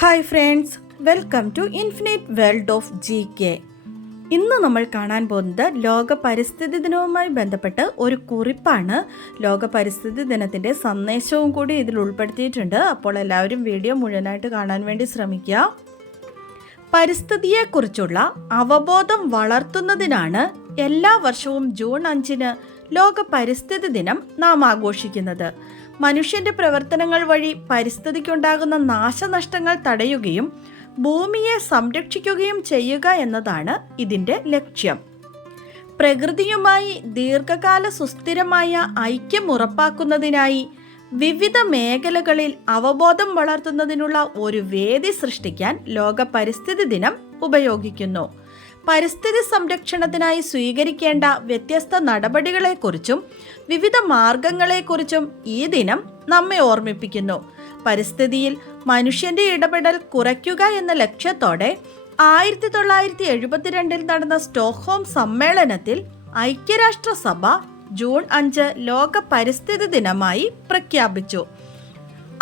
Hi friends welcome to infinite world of G K ഇന്ന് നമ്മൾ കാണാൻ പോകുന്നത് ലോക പരിസ്ഥിതി ദിനവുമായി ബന്ധപ്പെട്ട് ഒരു കുറിപ്പാണ്. ലോക പരിസ്ഥിതി ദിനത്തിന്റെ സന്ദേശവും കൂടി ഇതിൽ ഉൾപ്പെടുത്തിയിട്ടുണ്ട്. അപ്പോൾ എല്ലാവരും വീഡിയോ മുഴുവനായിട്ട് കാണാൻ വേണ്ടി ശ്രമിക്കുക. പരിസ്ഥിതിയെക്കുറിച്ചുള്ള അവബോധം വളർത്തുന്നതിനാണ് എല്ലാ വർഷവും ജൂൺ അഞ്ചിന് ലോക പരിസ്ഥിതി ദിനം നാം ആഘോഷിക്കുന്നത്. മനുഷ്യന്റെ പ്രവർത്തനങ്ങൾ വഴി പരിസ്ഥിതിക്കുണ്ടാകുന്ന നാശനഷ്ടങ്ങൾ തടയുകയും ഭൂമിയെ സംരക്ഷിക്കുകയും ചെയ്യുക എന്നതാണ് ഇതിന്റെ ലക്ഷ്യം. പ്രകൃതിയുമായി ദീർഘകാല സുസ്ഥിരമായ ഐക്യം ഉറപ്പാക്കുന്നതിനായി വിവിധ മേഖലകളിൽ അവബോധം വളർത്തുന്നതിനുള്ള ഒരു വേദി സൃഷ്ടിക്കാൻ ലോക പരിസ്ഥിതി ദിനം ഉപയോഗിക്കുന്നു. പരിസ്ഥിതി സംരക്ഷണത്തിനായി സ്വീകരിക്കേണ്ട വ്യത്യസ്ത നടപടികളെക്കുറിച്ചും വിവിധ മാർഗങ്ങളെക്കുറിച്ചും ഈ ദിനം നമ്മെ ഓർമ്മിപ്പിക്കുന്നു. പരിസ്ഥിതിയിൽ മനുഷ്യന്റെ ഇടപെടൽ കുറയ്ക്കുക എന്ന ലക്ഷ്യത്തോടെ ആയിരത്തി തൊള്ളായിരത്തി എഴുപത്തിരണ്ടിൽ നടന്ന സ്റ്റോക്ക്ഹോം സമ്മേളനത്തിൽ ഐക്യരാഷ്ട്രസഭ ജൂൺ അഞ്ച് ലോക പരിസ്ഥിതി ദിനമായി പ്രഖ്യാപിച്ചു.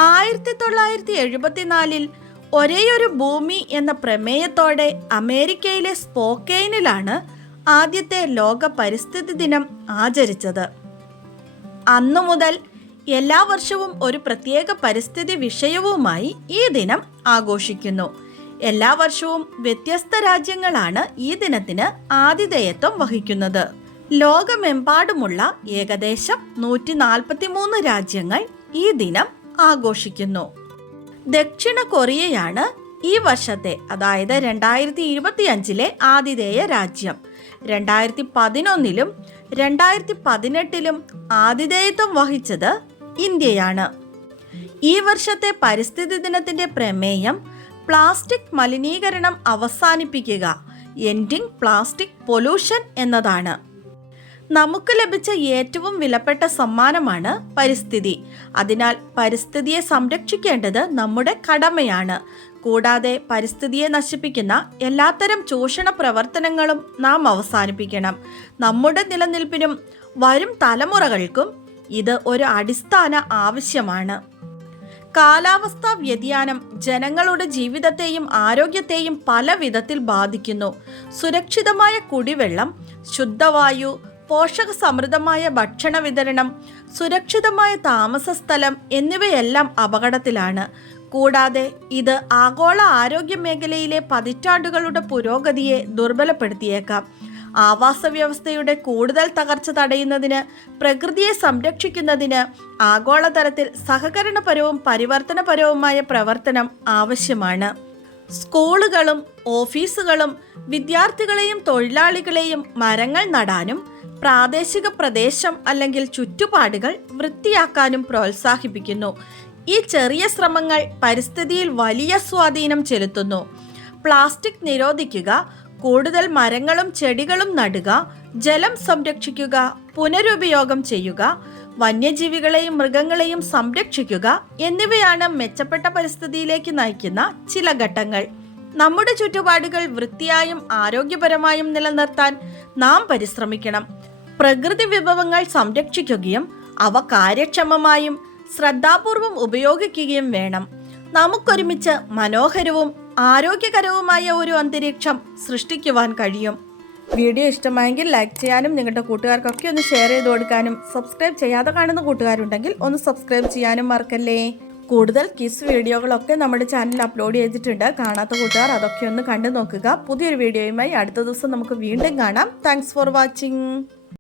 ആയിരത്തി തൊള്ളായിരത്തി എഴുപത്തിനാലിൽ ഒരേയൊരു ഭൂമി എന്ന പ്രമേയത്തോടെ അമേരിക്കയിലെ സ്പോക്കെയിനിലാണ് ആദ്യത്തെ ലോക പരിസ്ഥിതി ദിനം ആചരിച്ചത്. അന്നു മുതൽ എല്ലാ വർഷവും ഒരു പ്രത്യേക പരിസ്ഥിതി വിഷയവുമായി ഈ ദിനം ആഘോഷിക്കുന്നു. എല്ലാ വർഷവും വ്യത്യസ്ത രാജ്യങ്ങളാണ് ഈ ദിനത്തിന് ആതിഥേയത്വം വഹിക്കുന്നത്. ലോകമെമ്പാടുമുള്ള ഏകദേശം നൂറ്റി രാജ്യങ്ങൾ ഈ ദിനം ആഘോഷിക്കുന്നു. ദക്ഷിണ കൊറിയയാണ് ഈ വർഷത്തെ അതായത് രണ്ടായിരത്തി ഇരുപത്തി അഞ്ചിലെ ആതിഥേയ രാജ്യം. രണ്ടായിരത്തി പതിനൊന്നിലും രണ്ടായിരത്തി പതിനെട്ടിലും ആതിഥേയത്വം വഹിച്ചത് ഇന്ത്യയാണ്. ഈ വർഷത്തെ പരിസ്ഥിതി ദിനത്തിന്റെ പ്രമേയം പ്ലാസ്റ്റിക് മലിനീകരണം അവസാനിപ്പിക്കുക എൻഡിങ് പ്ലാസ്റ്റിക് പൊല്യൂഷൻ എന്നതാണ്. നമുക്ക് ലഭിച്ച ഏറ്റവും വിലപ്പെട്ട സമ്മാനമാണ് പരിസ്ഥിതി. അതിനാൽ പരിസ്ഥിതിയെ സംരക്ഷിക്കേണ്ടത് നമ്മുടെ കടമയാണ്. കൂടാതെ പരിസ്ഥിതിയെ നശിപ്പിക്കുന്ന എല്ലാത്തരം ചൂഷണ പ്രവർത്തനങ്ങളും നാം അവസാനിപ്പിക്കണം. നമ്മുടെ നിലനിൽപ്പിനും വരും തലമുറകൾക്കും ഇത് ഒരു അടിസ്ഥാന ആവശ്യമാണ്. കാലാവസ്ഥാ വ്യതിയാനം ജനങ്ങളുടെ ജീവിതത്തെയും ആരോഗ്യത്തെയും പല വിധത്തിൽ ബാധിക്കുന്നു. സുരക്ഷിതമായ കുടിവെള്ളം ശുദ്ധവായു പോഷക സമൃദ്ധമായ ഭക്ഷണ വിതരണം സുരക്ഷിതമായ താമസ സ്ഥലം എന്നിവയെല്ലാം അപകടത്തിലാണ്. കൂടാതെ ഇത് ആഗോള ആരോഗ്യ മേഖലയിലെ പതിറ്റാണ്ടുകളുടെ പുരോഗതിയെ ദുർബലപ്പെടുത്തിയേക്കാം. ആവാസ വ്യവസ്ഥയുടെ കൂടുതൽ തകർച്ച തടയുന്നതിന് പ്രകൃതിയെ സംരക്ഷിക്കുന്നതിന് ആഗോളതലത്തിൽ സഹകരണപരവും പരിവർത്തനപരവുമായ പ്രവർത്തനം ആവശ്യമാണ്. സ്കൂളുകളും ഓഫീസുകളും വിദ്യാർത്ഥികളെയും തൊഴിലാളികളെയും മരങ്ങൾ നടാനും പ്രാദേശിക പ്രദേശം അല്ലെങ്കിൽ ചുറ്റുപാടുകൾ വൃത്തിയാക്കാനും പ്രോത്സാഹിപ്പിക്കുന്നു. ഈ ചെറിയ ശ്രമങ്ങൾ പരിസ്ഥിതിയിൽ വലിയ സ്വാധീനം ചെലുത്തുന്നു. പ്ലാസ്റ്റിക് നിരോധിക്കുക കൂടുതൽ മരങ്ങളും ചെടികളും നടുക ജലം സംരക്ഷിക്കുക പുനരുപയോഗം ചെയ്യുക വന്യജീവികളെയും മൃഗങ്ങളെയും സംരക്ഷിക്കുക എന്നിവയാണ് മെച്ചപ്പെട്ട പരിസ്ഥിതിയിലേക്ക് നയിക്കുന്ന ചില ഘട്ടങ്ങൾ. നമ്മുടെ ചുറ്റുപാടുകൾ വൃത്തിയായും ആരോഗ്യപരമായും നിലനിർത്താൻ നാം പരിശ്രമിക്കണം. പ്രകൃതി വിഭവങ്ങൾ സംരക്ഷിക്കുകയും അവ കാര്യക്ഷമമായും ശ്രദ്ധാപൂർവം ഉപയോഗിക്കുകയും വേണം. നമുക്കൊരുമിച്ച് മനോഹരവും ആരോഗ്യകരവുമായ ഒരു അന്തരീക്ഷം സൃഷ്ടിക്കുവാൻ കഴിയും. വീഡിയോ ഇഷ്ടമായെങ്കിൽ ലൈക്ക് ചെയ്യാനും നിങ്ങളുടെ കൂട്ടുകാർക്കൊക്കെ ഒന്ന് ഷെയർ ചെയ്ത് കൊടുക്കാനും സബ്സ്ക്രൈബ് ചെയ്യാതെ കാണുന്ന കൂട്ടുകാരുണ്ടെങ്കിൽ ഒന്ന് സബ്സ്ക്രൈബ് ചെയ്യാനും മറക്കല്ലേ? കൂടുതൽ കിസ് വീഡിയോകളൊക്കെ നമ്മുടെ ചാനലിൽ അപ്ലോഡ് ചെയ്തിട്ടുണ്ട്. കാണാത്ത കൂട്ടുകാർ അതൊക്കെ ഒന്ന് കണ്ടു നോക്കുക. പുതിയൊരു വീഡിയോയുമായി അടുത്ത ദിവസം നമുക്ക് വീണ്ടും കാണാം. Thanks for watching